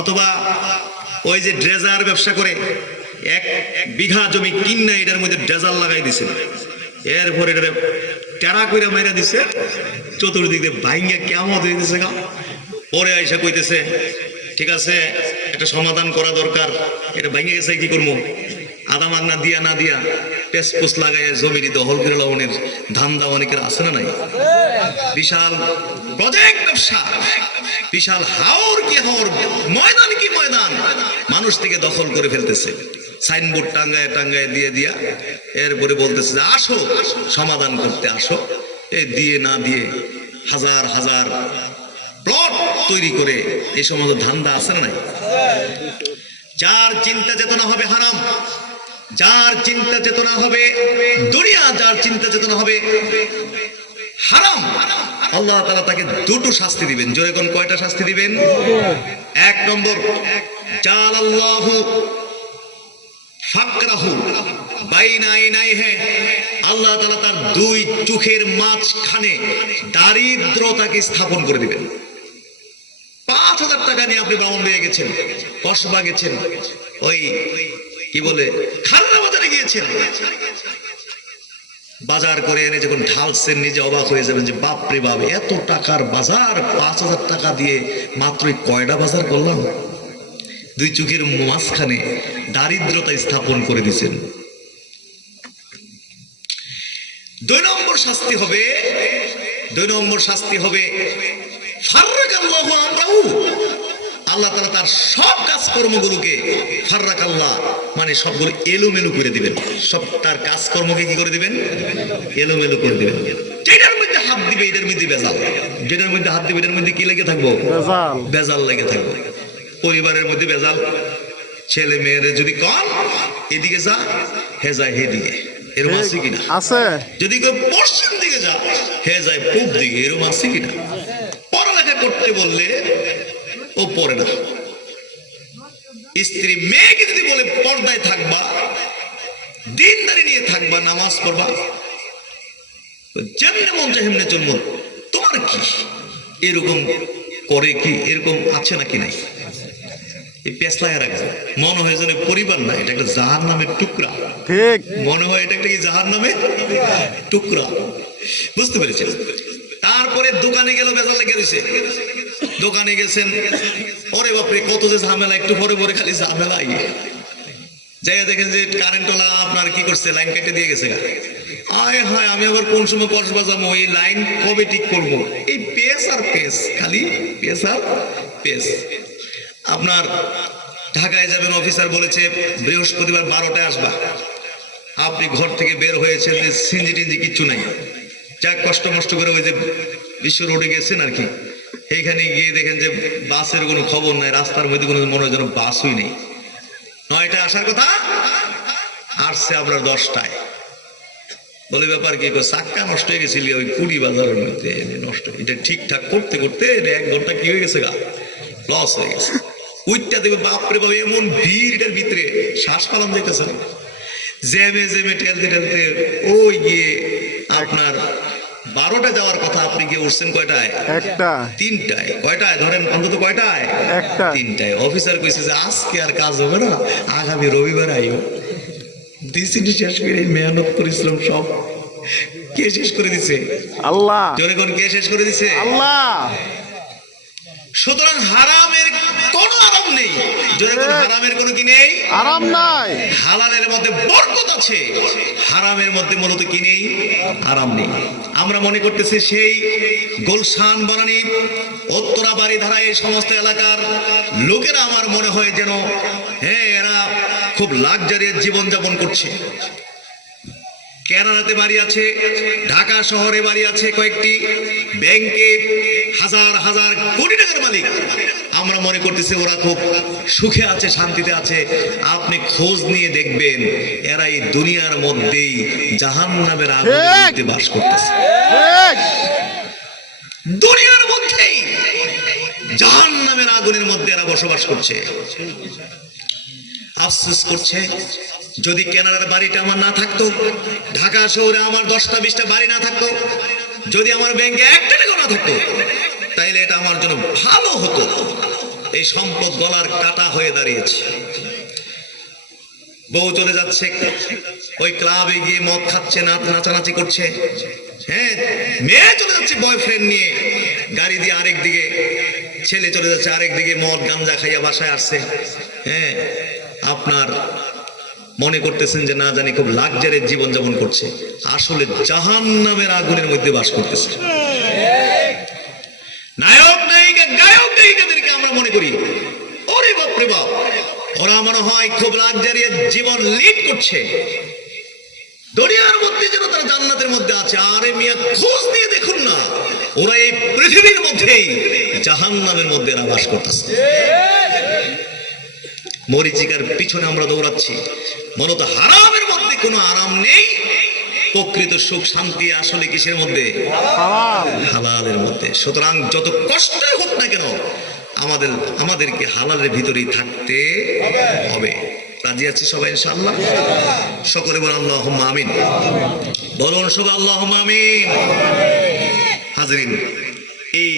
অথবা ওই যে ড্রেজার ব্যবসা করে এক বিঘা জমি কিন্না এটার মধ্যে ড্রেজার লাগাই দিছে। এরপর এটারে টেরা কইরা মাইরা দিছে। চতুর্দিক দিয়ে ভাইঙ্গা কেমন হয়ে দিছে গা। পরে আইসা কইতেছে, ঠিক আছে, একটা সমাধান করা দরকার। এটা ভাইঙ্গে গেছে, কি করব আদা মাগনা দিয়া না দিয়া পেসপুস লাগাই জমিটি দখল করে লবণের ধান্দা অনেকের আছে না নাই? বিশাল প্রজেক্ট ব্যবসা। বিশাল হাওর কি হাওর, ময়দান কি ময়দান? মানুষ থেকে দখল করে ফেলতেছে। সাইনবোর্ড টাঙ্গায় টাঙ্গায় দিয়ে দিয়া এরপরে বলতেছে যে, আসো, সমাধান করতে আসো। এ দিয়ে না দিয়ে হাজার হাজার প্লট তৈরি করে এই সমস্ত ধান্দা আছে না নাই? যার চিন্তা চেতনা হবে হারাম, যার চিন্তা চেতনা হবে দুনিয়া, যার চিন্তা চেতনা হবে হারাম। আল্লাহ তাআলা তাকে দুটো শাস্তি দিবেন। জোরে কোন কয়টা শাস্তি দিবেন? এক নম্বর চাল আল্লাহ ফাকরাহু বাইনা আইনাইহে। আল্লাহ তাআলা তার দুই চোখের মাঝখানে দারিদ্রতাকে স্থাপন করে দিবেন। পাঁচ হাজার টাকা নিয়ে আপনি বামন হয়ে গেছেন, কসবা গেছেন, ওই কি বলে খান্না বাজারে গিয়েছেন। বাজার করে এনে যখন ঢালছেন, নিজে অবাক হয়ে যাবেন যে বাপ রে বাপ, এত টাকার বাজার, পাঁচ হাজার টাকা দিয়ে মাত্রই কয়টা বাজার করলাম? দুই চোখের মাঝখানে দারিদ্রতা স্থাপন করে দিছেন। দুই নম্বর শাস্তি হবে, দুই নম্বর শাস্তি হবে আল্লাহ তাআলা তার সব কাজকর্মগুলোকে ফার্রাক আল্লাহ মানে সবগুলো এলোমেলো করে দিবেন। সব তার কাজকর্মকে কি করে দিবেন? এলোমেলো করে দিবেন। যেটার মধ্যে হাত দিবে এটার মধ্যে বেজাল। যেটার মধ্যে হাত দিবে এটার মধ্যে কি লেগে থাকব? বেজাল। লেগে থাকবে। পরিবারের মধ্যে বেজাল। ছেলে মেয়েরে যদি কন এদিকে যা হে যায় হেদিকে। এরকম আছে কিনা? আছে। যদি কেউ পশ্চিম দিকে যা হে যায় পূব দিকে। এরকম আছে কিনা? পড়ালেখা করতে বললে ও পড়ে না। স্ত্রী মেয়েকে যদি বলে পর্দায় থাকবা দিনদারি নিয়ে থাকবা নামাজ পড়বা যেমনে মন চায় হেমনে চলবো। তোমার কি? এরকম করে কি এরকম আছে নাকি নাই? এই মনে হয় যেন পরিবার না এটা একটা জাহার নামের টুকরা। ঠিক। মনে হয় এটা একটা কি জাহার নামে টুকরা। বুঝতে পেরেছেন? তারপরে দোকানে গেল বেজাল লেগে রয়েছে দোকানে গেছেন। ওরে বাপরে, কত যে ঝামেলা, একটু পরে পরে খালি ঝামেলা যাই দেখেন যে কারেন্টওয়ালা আপনার কি করছে লাইন কেটে দিয়ে গেছে। আয় হায়, আমি আবার কোন সময় কস বাজাবো এই লাইন কবে ঠিক করব? এই পেস আর পেস, খালি পেস আর পেস। আপনার ঢাকায় যাবেন অফিসার বলেছে, বৃহস্পতিবার বারোটায় আসবা। আপনি ঘর থেকে বের হয়েছেন, যে সিঞ্জি টিঞ্জি কিচ্ছু নাই। যাক, কষ্ট মষ্ট করে ওই যে বিশ্ব রোডে গেছেন আর কি। এইখানে গিয়ে দেখেন যে বাসের কোনো খবর নাই, রাস্তার মধ্যে কোনো মনে হয় যেন বাসই নেই। নয়টা আসার কথা? আসছে আপনার দশটায়। বলে ব্যাপার কি চাক্কা নষ্ট হয়ে গেছিল ওই কুড়ি বাজারের মধ্যে নষ্ট। এটা ঠিকঠাক করতে করতে এক ঘণ্টা কি হয়ে গেছে গা? লস হয়ে গেছে। উইটটা দেখবে, বাপরে বাবা এমন ভিড় এটার ভিতরে। শ্বাস পালাম যাইতেছে না। জ্যামে জ্যামে ঠেলতে ঠেলতে ওই গিয়ে আপনার বারোটা যাওয়ার কথা আপনি গিয়ে উঠছেন কয়টায়? একটা। তিনটায়। কয়টায়? ধরেন অন্তত কয়টায়? একটা। তিনটায়। অফিসার কইছে যে আজকে আর কাজ হবে না আগামী রবিবার আইও। শেষ করে মেহনত পরিশ্রম সব কে শেষ করে দিছে? আল্লাহ। জনগণ কে শেষ করে দিছে? আল্লাহ। সুতরাং হারামের কোনো আরাম নেই। জনগণ হারামের কোনো কি নেই? আরাম নাই। হালালের মধ্যে বরকত আছে। হারামের মধ্যে মূলত কি নেই? আরাম নেই। আমরা মনে করতেছি সেই গোলশান বনানি উত্তরা বাড়ি ধারা এই সমস্ত এলাকার লোকেরা আমার মনে হয় যেন হ্যাঁ এরা খুব লাক্সারিয়াস জীবনযাপন করছে। কেরালাতে বাড়ি আছে, ঢাকা শহরে বাড়ি আছে কয়েকটি। ব্যাংকে হাজার হাজার কোটি টাকার মালিক। আমরা মনে করতেছি ওরা খুব সুখে আছে শান্তিতে আছে। আপনি খোঁজ নিয়ে দেখবেন এরা এই দুনিয়ার মধ্যেই জাহান নামের আগুনে বাস করতেছে। দুনিয়ার মধ্যেই জাহান নামের আগুনের মধ্যে এরা বসবাস করছে। আফসোস করছে যদি কেনার বাড়িটা আমার না থাকতো ঢাকা শহরে আমার দশটা বিশটা বাড়ি না থাকতো যদি আমার ব্যাংকে একটা টাকা না থাকতো তাইলে এটা আমার জন্য ভালো হতো। এই সম্পদ গলার কাটা হয়ে দাঁড়িয়েছে। বউ চলে যাচ্ছে, ওই ক্লাবে গিয়ে মদ খাচ্ছে, নাচ নাচানাচি করছে। হ্যাঁ মেয়ে চলে যাচ্ছে বয়ফ্রেন্ড নিয়ে। গাড়ি দিয়ে আরেক দিকে, ছেলে চলে যাচ্ছে আরেক দিকে, মদ, গাঞ্জা খাইয়া বাসায় আসছে। হ্যাঁ আপনার মনে করতেছেন যে না জানি খুব লাকজারের জীবন যাপন করছে। আসলে জাহান নামের আগুনের মধ্যে বাস করতেছে। নায়ক নায়িকা, গায়ক গায়িকাদেরকে আমরা মনে করি। ওরে বাপ রে বাপ। ওরা মনে হয় খুব লাক্সারি জীবন লিড করছে। দুনিয়ার মধ্যে যেন তারা জান্নাতের মধ্যে আছে। আরে মিয়া, খোঁজ দিয়ে দেখুন না। ওরা এই পৃথিবীর মধ্যেই জাহান্নামের মধ্যে এরা বাস করতেছে। মরিচিকার পিছনে আমরা দৌড়াচ্ছি। মূলত হারামের মধ্যে কোনো আরাম নেই। প্রকৃত সুখ শান্তি আসলে কিসের মধ্যে? হালালের মধ্যে। সুতরাং যত কষ্টই হোক না কেন আমাদের আমাদেরকে হালালের ভিতরেই থাকতে হবে। রাজি আছি সবাই ইনশাআল্লাহ? সকলে বল আল্লাহ আমিন। বলুন সবাই আল্লাহ আমিন। হাজরিন এই